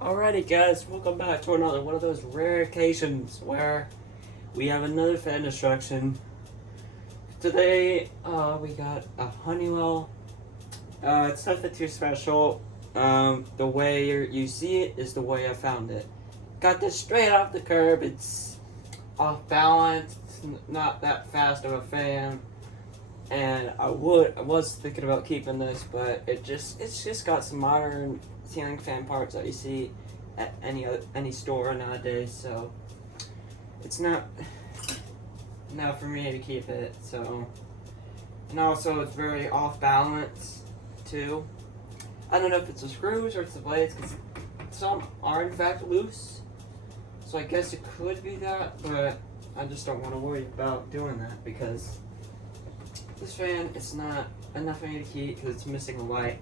Alrighty guys, welcome back to another one of those rare occasions where we have another fan instruction. Today, we got a Honeywell. It's nothing too special. The way you see it is the way I found it. Got this straight off the curb. It's off balance. It's not that fast of a fan. And I was thinking about keeping this, but it's just got some modern ceiling fan parts that you see at any store nowadays, so it's not for me to keep it. So, and also it's very off balance too. I don't know if it's the screws or it's the blades, because some are in fact loose. So I guess it could be that, but I just don't want to worry about doing that because this fan is not enough for me to keep because it's missing a light.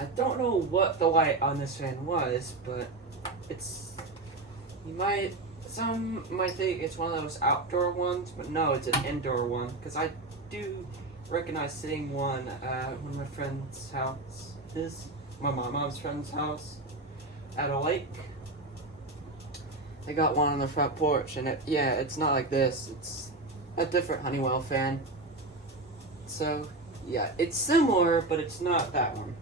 I don't know what the light on this fan was, but some might think it's one of those outdoor ones, but no, it's an indoor one, because I do recognize seeing one at one of my friend's house, my mom's friend's house, at a lake. They got one on the front porch, and it's not like this, it's a different Honeywell fan. So, yeah, it's similar, but it's not that one.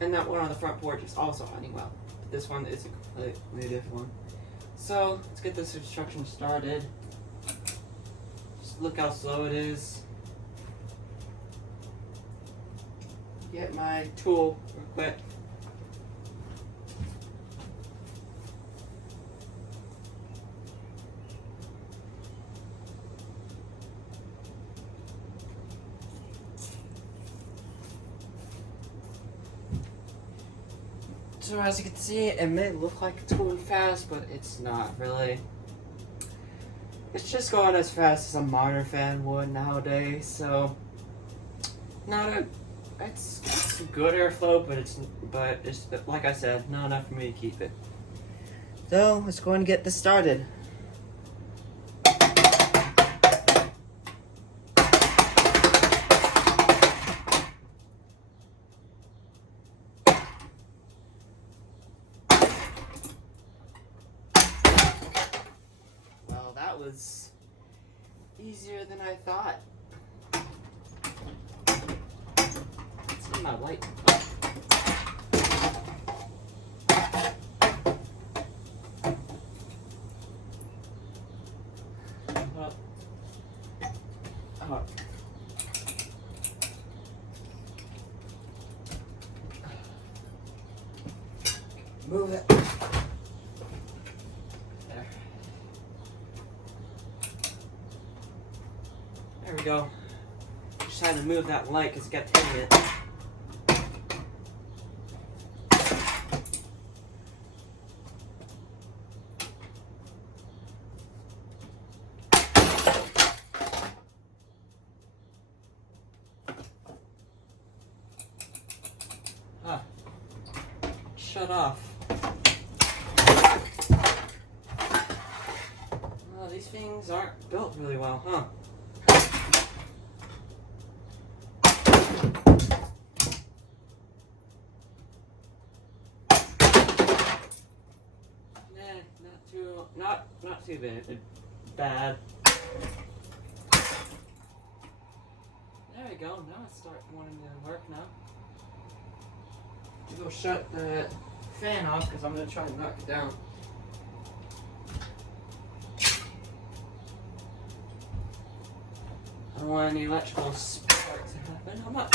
And that one on the front porch is also Honeywell. But this one is a completely different one. So, let's get this instruction started. Just look how slow it is. Get my tool real quick. So as you can see, it may look like it's going fast, but it's not really. It's just going as fast as a modern fan would nowadays, so it's good airflow, but it's like I said, not enough for me to keep it. So let's go and get this started. That was easier than I thought. Let's see my light. Move it. There we go. Just had to move that light because it kept hitting it. Shut off. Well, these things aren't built really well, huh? Not too bad. There we go. Now it's starting wanting to work now. I'm gonna shut the fan off because I'm gonna try and knock it down. I don't want any electrical sparks to happen. How much?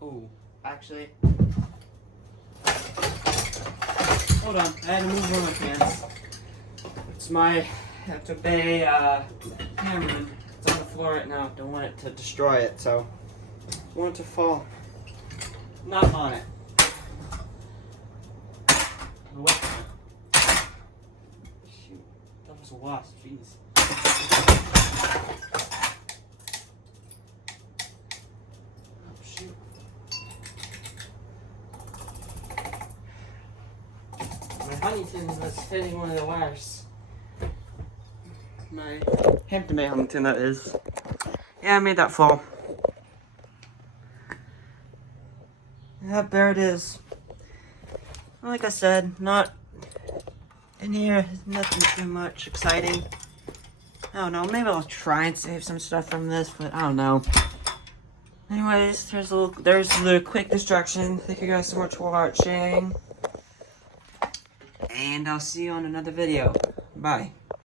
Oh, actually, hold on, I had to move one of my fans. I have to obey cameraman. It's on the floor right now. Don't want it to destroy it, so I want it to fall. Not on it. Shoot, that was a wasp, jeez. Oh shoot. Huntington was fitting one of the wires. My Hampton Bay Huntington, that is. Yeah, I made that fall. Yep, there it is. Like I said, not in here, nothing too much exciting. I don't know, maybe I'll try and save some stuff from this, but I don't know. Anyways, there's the quick distraction. Thank you guys so much for watching. And I'll see you on another video. Bye.